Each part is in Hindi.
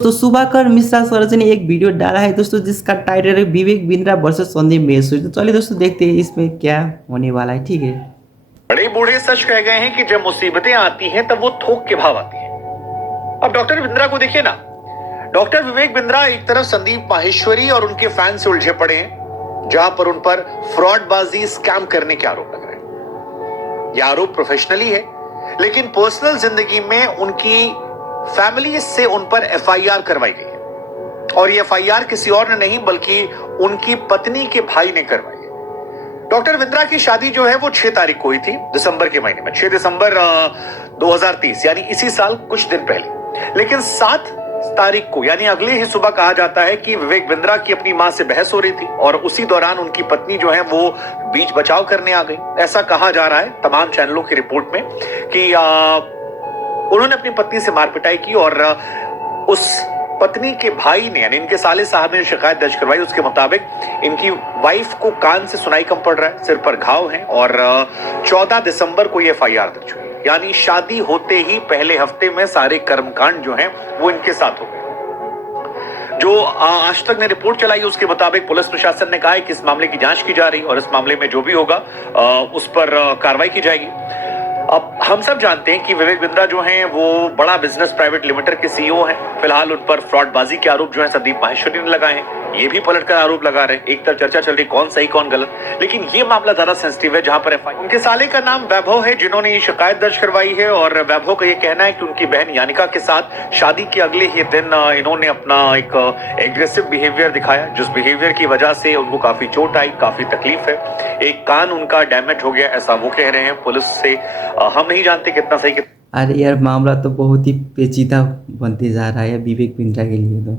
तो शुभाकर मिश्रा सर ने एक वीडियो डाला है दोस्तों, जिसका टाइटल है विवेक बिंद्रा वर्सेस संदीप माहेश्वरी। तो चलिए दोस्तों देखते हैं इसमें क्या होने वाला है। ठीक है। बड़े बूढ़े सच कह गए हैं कि जब मुसीबतें आती हैं तब वो थोक के भाव आती हैं। अब डॉक्टर बिंद्रा को देखिए ना, डॉक्टर विवेक बिंद्रा एक तरफ संदीप माहेश्वरी और उनके फैन से उलझे पड़े हैं, जहां पर उन पर फ्रॉडबाजी, स्कैम करने के आरोप लग रहे हैं। यह आरोप प्रोफेशनली है, लेकिन पर्सनल जिंदगी में उनकी फैमिली से उन पर एफआईआर करवाई गई है, और ये एफआईआर किसी और ने नहीं बल्कि उनकी पत्नी के भाई ने करवाई है। डॉक्टर बिंद्रा की शादी जो है वो 6 तारीख को हुई थी, दिसंबर के महीने में, 6 दिसंबर 2030, यानी इसी साल कुछ दिन पहले। लेकिन 7 तारीख को यानी अगले ही सुबह कहा जाता है कि विवेक बिंद्रा की अपनी मां से बहस हो रही थी और उसी दौरान उनकी पत्नी जो है वो बीच बचाव करने आ गई। ऐसा कहा जा रहा है तमाम चैनलों की रिपोर्ट में कि उन्होंने अपनी पत्नी से मार पिटाई की, और उस पत्नी के भाई ने यानी इनके साले साहब ने शिकायत दर्ज करवाई। उसके मुताबिक इनकी वाइफ को कान से सुनाई कम पड़ रहा है, सिर पर घाव है, और 14 दिसंबर को ये एफआईआर दर्ज हुई, यानी शादी होते ही पहले हफ्ते में सारे कर्मकांड जो हैं वो इनके साथ हो गए। जो आज तक ने रिपोर्ट चलाई उसके मुताबिक पुलिस प्रशासन ने कहा है कि इस मामले की जांच की जा रही है और इस मामले में जो भी होगा उस पर कार्रवाई की जाएगी। अब हम सब जानते हैं कि विवेक बिंद्रा जो हैं वो बड़ा बिजनेस प्राइवेट लिमिटेड के सीईओ हैं। फिलहाल उन पर फ्रॉडबाजी के आरोप जो है संदीप माहेश्वरी ने लगाए हैं, ये भी पलटकर आरोप लगा रहे हैं। एक तरफ चर्चा चल रही कौन सही कौन गलत, लेकिन ये मामला ज्यादा सेंसिटिव है, जहां पर उनके साले का नाम वैभव है जिन्होंने ये शिकायत दर्ज करवाई है। और वैभव का ये कहना है कि उनकी बहन यानिका के साथ शादी के अगले ही दिन इन्होंने अपना एक एग्रेसिव बिहेवियर दिखाया, जिस बिहेवियर की वजह से उनको काफी चोट आई, काफी तकलीफ है। एक कान उनका डैमेज हो गया, ऐसा वो कह रहे हैं। पुलिस से हम नहीं जानते कितना सही अरे यार, मामला तो बहुत ही पेचीदा बनते जा रहा है विवेक बिंद्रा के लिए तो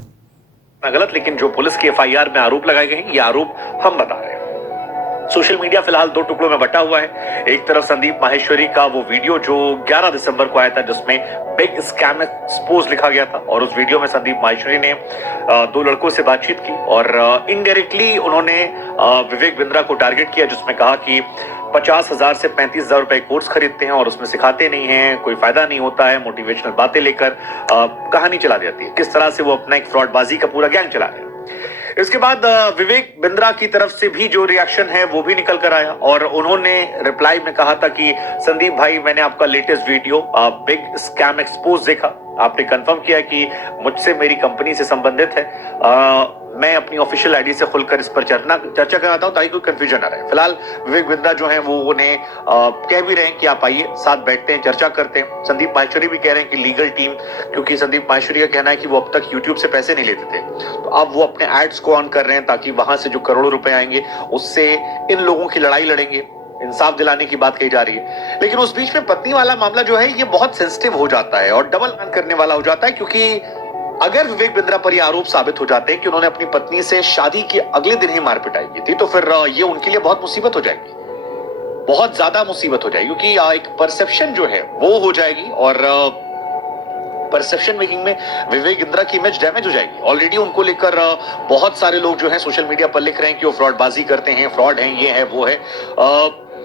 गलत, लेकिन जो पुलिस की एफआईआर में आरोप लगाए गए हैं ये आरोप हम बता रहे हैं। सोशल मीडिया फिलहाल 2 टुकड़ों में बटा हुआ है। एक तरफ संदीप माहेश्वरी का वो वीडियो जो 11 दिसंबर को आया था, जिसमें बिग स्कैम एक्सपोज लिखा गया था, और उस वीडियो में संदीप माहेश्वरी ने 2 लड़कों से बातचीत की और इनडायरेक्टली उन्होंने विवेक बिंद्रा को टारगेट किया, जिसमें कहा कि 50,000 से 35,000 रुपए कोर्स खरीदते हैं और उसमें सिखाते नहीं हैं, कोई फायदा नहीं होता है, मोटिवेशनल बातें लेकर कहानी चला देती है। किस तरह से वो अपना एक फ्रॉडबाजी का पूरा गैंग चला रहे हैं। इसके बाद विवेक बिंद्रा की तरफ से भी जो रिएक्शन है वो भी निकल कर आया, और उन्होंने रिप्लाई में कहा था कि संदीप भाई, मैंने आपका latest video big scam expose देखा, आपने कंफर्म किया कि मुझसे मेरी कंपनी से संबंधित है। मैं अपनी ऑफिशियल आईडी से खुलकर इस पर चर्चा कराता हूं ताकि कोई कंफ्यूजन ना रहे। फिलहाल विवेक बिंद्रा जो है वो उन्हें कह भी रहे हैं कि आप आइए, साथ बैठते हैं, चर्चा करते हैं। संदीप माहेश्वरी भी कह रहे हैं कि लीगल टीम, क्योंकि संदीप माहेश्वरी का कहना है कि वो अब तक यूट्यूब से पैसे नहीं लेते थे, तो अब वो अपने एड्स को ऑन कर रहे हैं ताकि वहां से जो करोड़ों रुपए आएंगे उससे इन लोगों की लड़ाई लड़ेंगे, इंसाफ दिलाने की बात कही जा रही है। लेकिन उस बीच में पत्नी वाला मामला जो है ये बहुत सेंसिटिव हो जाता है और डबल करने वाला हो जाता है, क्योंकि अगर विवेक बिंद्रा पर यह आरोप साबित हो जाते हैं कि उन्होंने अपनी पत्नी से शादी के अगले दिन ही मार पिटाई की थी, तो फिर ये उनके लिए बहुत मुसीबत हो जाएगी, बहुत ज्यादा मुसीबत हो जाएगी, क्योंकि एक परसेप्शन जो है वो हो जाएगी, और परसेप्शन मेकिंग में विवेक बिंद्रा की इमेज डैमेज हो जाएगी। ऑलरेडी उनको लेकर बहुत सारे लोग जो हैं सोशल मीडिया पर लिख रहे हैं कि वो फ्रॉडबाजी करते हैं, फ्रॉड हैं, ये है वो है।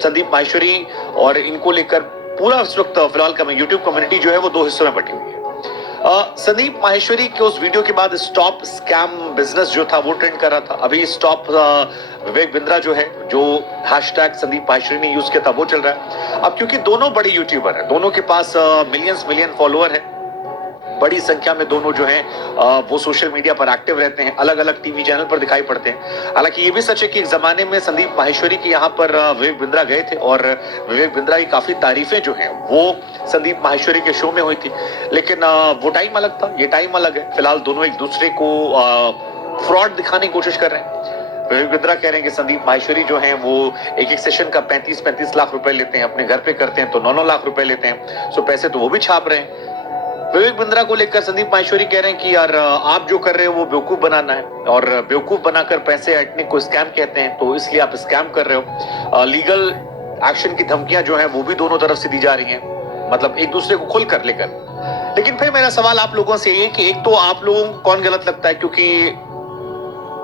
संदीप माहेश्वरी और इनको लेकर पूरा इस वक्त फिलहाल का यूट्यूब कम्युनिटी जो है वो 2 हिस्सों में बटी हुई है। संदीप माहेश्वरी के उस वीडियो के बाद स्टॉप स्कैम बिजनेस जो था वो ट्रेंड कर रहा था। अभी स्टॉप विवेक बिंद्रा जो है, जो हैशटैग संदीप माहेश्वरी ने यूज किया था, वो चल रहा है। अब क्योंकि दोनों बड़े यूट्यूबर हैं, दोनों के पास मिलियन फॉलोअर है, बड़ी संख्या में दोनों जो हैं वो सोशल मीडिया पर एक्टिव रहते हैं, अलग अलग टीवी चैनल पर दिखाई पड़ते हैं। हालांकि ये भी सच है कि एक जमाने में संदीप माहेश्वरी के यहाँ पर विवेक बिंद्रा गए थे, और विवेक बिंद्रा की काफी तारीफें जो हैं वो संदीप माहेश्वरी के शो में हुई थी, लेकिन वो टाइम अलग था, ये टाइम अलग है। फिलहाल दोनों एक दूसरे को फ्रॉड दिखाने की कोशिश कर रहे हैं। विवेक बिंद्रा कह रहे हैं कि संदीप माहेश्वरी जो हैं वो एक सेशन का 35-35 लाख रुपए लेते हैं, अपने घर पे करते हैं तो 9-9 लाख रुपए लेते हैं, सो पैसे तो वो भी छाप रहे हैं। विवेक बिंद्रा को लेकर संदीप माहेश्वरी कह रहे हैं कि यार आप जो कर रहे हो वो बेवकूफ बनाना है, और बेवकूफ बनाकर पैसे ऐंठने को स्कैम कहते हैं, तो इसलिए आप स्कैम कर रहे हो। लीगल एक्शन की धमकियां जो है वो भी दोनों तरफ से दी जा रही हैं, मतलब एक दूसरे को खुल कर लेकर। लेकिन फिर मेरा सवाल आप लोगों से ये कि एक तो आप लोगों को कौन गलत लगता है, क्योंकि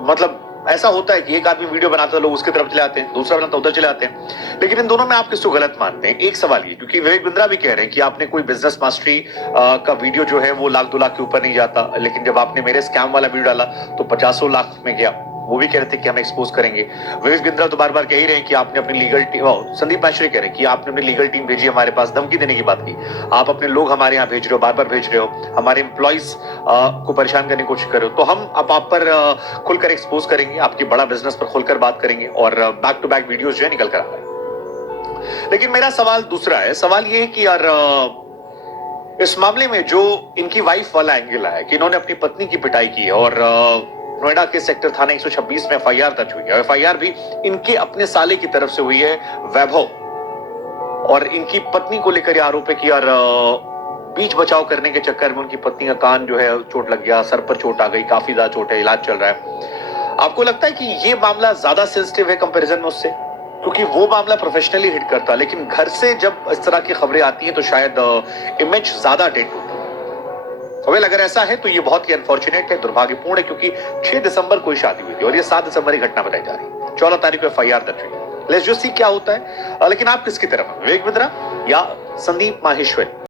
मतलब ऐसा होता है कि एक आदमी वीडियो बनाता है, लोग उसकी तरफ चले आते हैं, दूसरा बनाता उधर चले आते हैं। लेकिन इन दोनों में आप किसको गलत मानते हैं? एक सवाल ये, क्योंकि विवेक बिंद्रा भी कह रहे हैं कि आपने कोई बिजनेस मास्टरी का वीडियो जो है वो 1,00,000-2,00,000 के ऊपर नहीं जाता, लेकिन जब आपने मेरे स्कैम वाला वीडियो डाला तो 50 लाख में गया। वो भी कह रहे थे कि हम एक्सपोज करेंगे। विवेक बिंद्रा तो बार बार कह ही रहे हैं कि आपने अपनी लीगल टीम, संदीप माहेश्वरी कह रहे हैं कि आपने अपनी लीगल टीम भेजी हमारे पास, धमकी देने की बात की। आप अपने लोग हमारे यहाँ भेज रहे हो, बार बार भेज रहे हो, हमारे एम्प्लॉइज को परेशान करने की कोशिश कर रहे हो। तो हम अब आप पर खुलकर एक्सपोज करेंगे, आपकी बड़ा बिजनेस पर खुलकर बात करेंगे और बैक टू बैक वीडियोस जो है निकल कर आ रहे हैं। लेकिन मेरा सवाल दूसरा है। सवाल ये है कि यार इस मामले में जो इनकी वाइफ वाला एंगल है कि इन्होंने अपनी पत्नी की पिटाई की है और नोएडा के सेक्टर थाना 126 में एफआईआर दर्ज हुई है। एफआईआर भी इनके अपने साले की तरफ से हुई है, वैभव, और इनकी पत्नी को लेकर आरोप है कि यार बीच बचाव करने के चक्कर में उनकी पत्नी का कान जो है चोट लग गया, सर पर चोट आ गई, काफी ज्यादा चोट है, इलाज चल रहा है। आपको लगता है कि ये मामला ज्यादा सेंसिटिव है कंपैरिजन में उससे? क्योंकि वो मामला प्रोफेशनली हिट करता, लेकिन घर से जब इस तरह की खबरें आती हैं तो शायद इमेज ज्यादा डेंट होता है। वेल, अगर ऐसा है तो ये बहुत ही अनफॉर्चुनेट है, दुर्भाग्यपूर्ण है, क्योंकि 6 दिसंबर को शादी हुई थी और ये 7 दिसंबर की घटना बताई जा रही है। 14 तारीख को एफआईआर दर्ज हुई। लेट्स जस्ट सी क्या होता है। लेकिन आप किसकी तरफ हैं, विवेक बिंद्रा या संदीप माहेश्वरी?